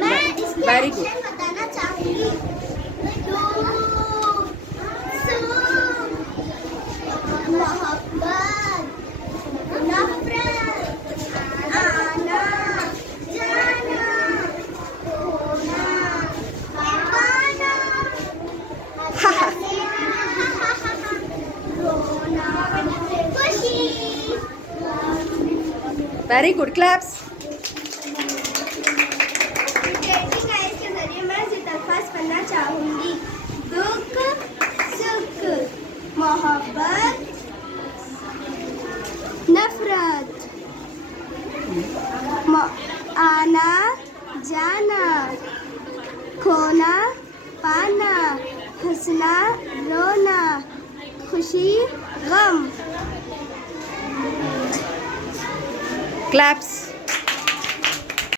मैं इसके very good. अक्षर बताना चाहूंगी। दो, सुख, मोहब्बत, नफरत, आना, जाना, खोना, पाना, रोना, खुशी। Very good, claps. Painting ice के जरिए मैं जितलफाज करना चाहूंगी। दुख, सुख, मोहब्बत, नफरत, आना, जाना, खोना, पाना, हंसना, रोना, खुशी, गम। क्लैप्स।